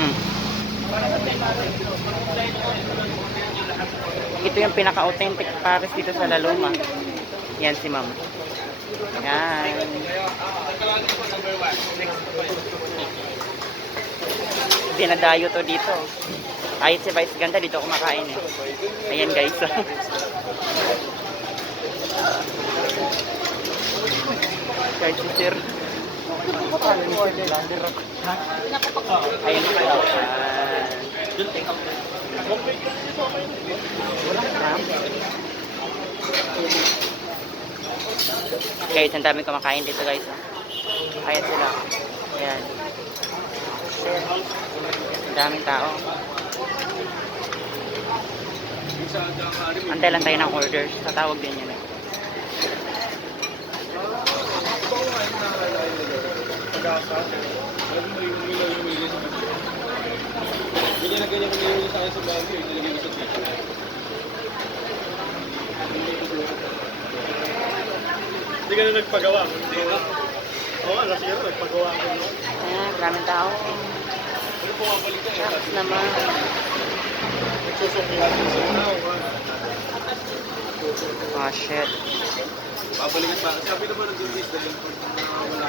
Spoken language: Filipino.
Hmm. Ito yung pinaka-authentic Paris dito sa La Loma. Yan si ma'am. Yan. Dinadayo to dito. Kahit si Vice Ganda dito kumakain eh. Ayan guys. Kahit si Sir. Ayan pala. Guys, ang daming kumakain dito guys. Ayan sila. Ayan. Ang daming tao. Antay lang tayo ng orders. Tatawag din yun eh. Ganyan na ganyan kung nilagay sa akin sa bagay, nilagay ko sa tissue. Hindi ka na nagpagawa. Hindi na. Oo nga, last year nagpagawa ko. Ayan, maraming tao. Ano po ang balik ka? Tapos naman. Nagsusok natin sa unaw. Ah, shit. Babalikan pa. Sabi naman ng dentist dahil wala